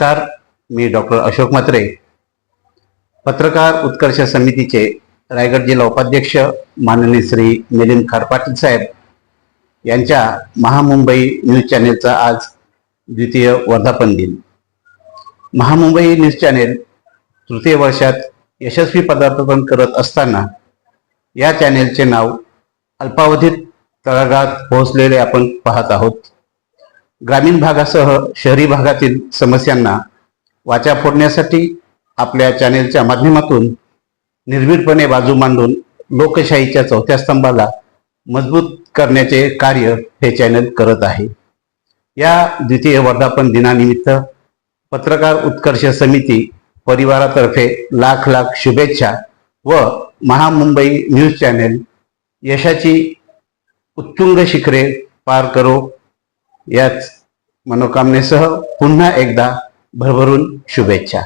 नमस्कार, मी डॉक्टर अशोक म्हात्रे, पत्रकार उत्कर्ष समितीचे रायगड जिल्हा उपाध्यक्ष माननीय श्री मिलिंद खारपाटील साहेब यांच्या महामुंबई न्यूज चॅनेलचा आज द्वितीय वर्धापन दिन। महामुंबई न्यूज चॅनेल तृतीय वर्षात यशस्वी पदार्पण करत असताना या चॅनेलचे नाव अल्पावधीत तळागाळात पोहोचलेले आपण पाहत आहोत। ग्रामीण भागासह शहरी भागातील समस्यांना वाचा फोडण्यासाठी आपल्या चॅनेलच्या माध्यमातून निर्भीडपणे बाजू मांडून लोकशाहीच्या चौथ्या स्तंभाला मजबूत करण्याचे कार्य हे चॅनेल करत आहे। या द्वितीय वर्धापन दिनानिमित्त पत्रकार उत्कर्ष समिती परिवारातर्फे लाख लाख शुभेच्छा व महामुंबई न्यूज चॅनेल यशाची उत्तुंग शिखरे पार करो याच मनोकामनेसह पुन्हा एकदा भरभरून शुभेच्छा।